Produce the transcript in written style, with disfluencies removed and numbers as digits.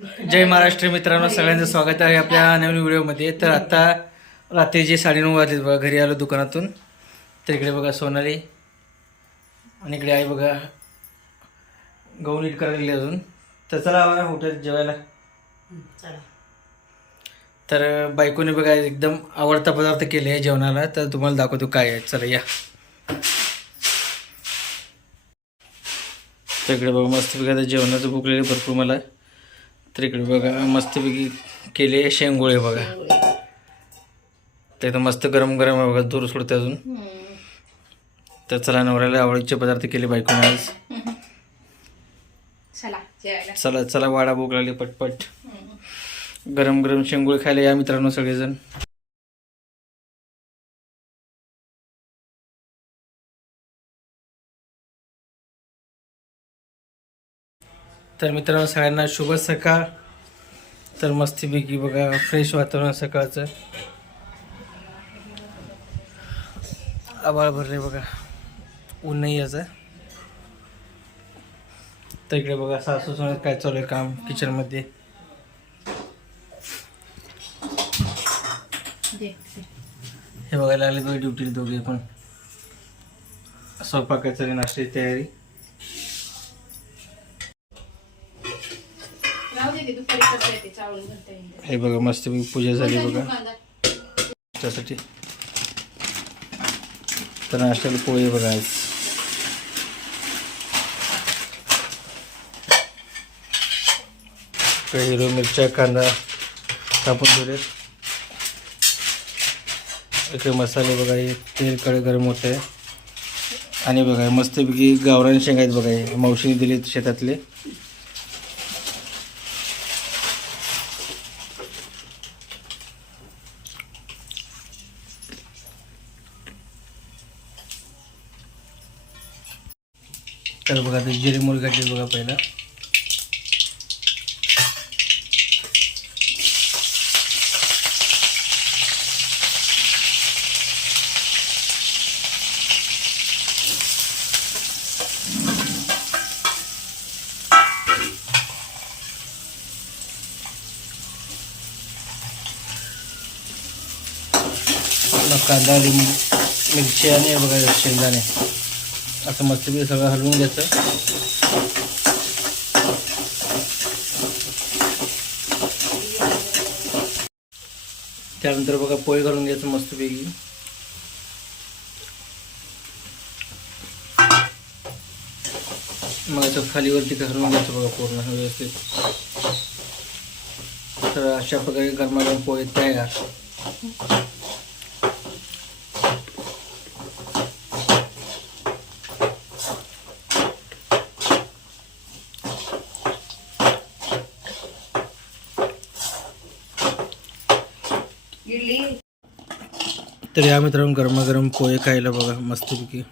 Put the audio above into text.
जय महाराष्ट्र मित्रांनो, सगळ्यांचं स्वागत आहे आपल्या नवीन व्हिडिओमध्ये. तर आता रात्रीचे 9:30 वाजलेत बघा. घरी आलो दुकानातून. तर इकडे बघा सोनाली आणि इकडे आई बघा गहू नीट करायला गेली अजून. तर चला बघा हॉटेल जेवायला. तर बायकोने बघा एकदम आवडता पदार्थ केले आहे जेवणाला. तर तुम्हाला दाखवतो काय आहे. चला या. तर इकडे बघा मस्तपैकी आता जेवणाचं भूकलेलं भरपूर मला. तर इकडे बघा मस्तपैकी केले शेंगोळे बघा. ते तर मस्त गरम गरम आहे बघा, दूर सोडते अजून. तर चला नवऱ्याला आवडीचे पदार्थ केले बायकोने आज. चला चला वाडा भूक लागली पटपट. गरम गरम शेंगोळे खायला या मित्रांनो सगळेजण. तर मित्रांनो सगळ्यांना शुभ सकाळ. तर मस्तपैकी बघा फ्रेश वातावरण सकाळचं. आभाळ भरले बघा, ऊन नाही याचं. तर इकडे बघा सासू सोबत काय चालू आहे काम किचनमध्ये. हे बघायला लागले बघा ड्युटीला दोघे पण. स्वयंपाकाची नाश्त्याची तयारी. हे बघा मस्त पूजा झाली बघा त्यासाठी. तर नाश्त्याला पोळी बघा आज. हिरवी मिरच्या कांदा कापून ठेवलेत. इकडे मसाले बघा, हे तेल कडे गरम होत आहे. आणि बघा मस्तपैकी गावरान शेंगा आहेत बघा, हे मावशीने दिले शेतातले. तर बघा ते जिरे मोहरी घातली बघा पहिला. कांदा लिंबू मिरची आणि बघा शेंगदाणे असं मस्तपैकी सगळं हलवून घ्यायचं. त्यानंतर बघा पोळी घालून घ्यायचं मस्तपैकी. मग असं खालीवरती हलवून घ्यायचं बघा पूर्ण व्यवस्थित. तर अशा प्रकारे गरमागरम पोळी तयार. तर या मित्रांनो गरमागरम पोहे खायला बघा मस्तपैकी.